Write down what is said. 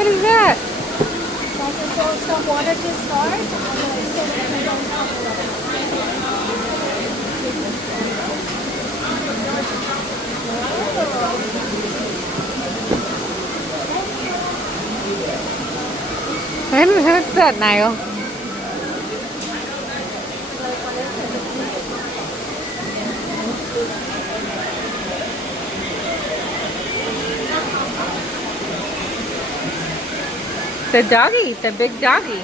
What is that? So I just throw some water to start, and then I still let it What's that, Nile? The doggy, the big doggy.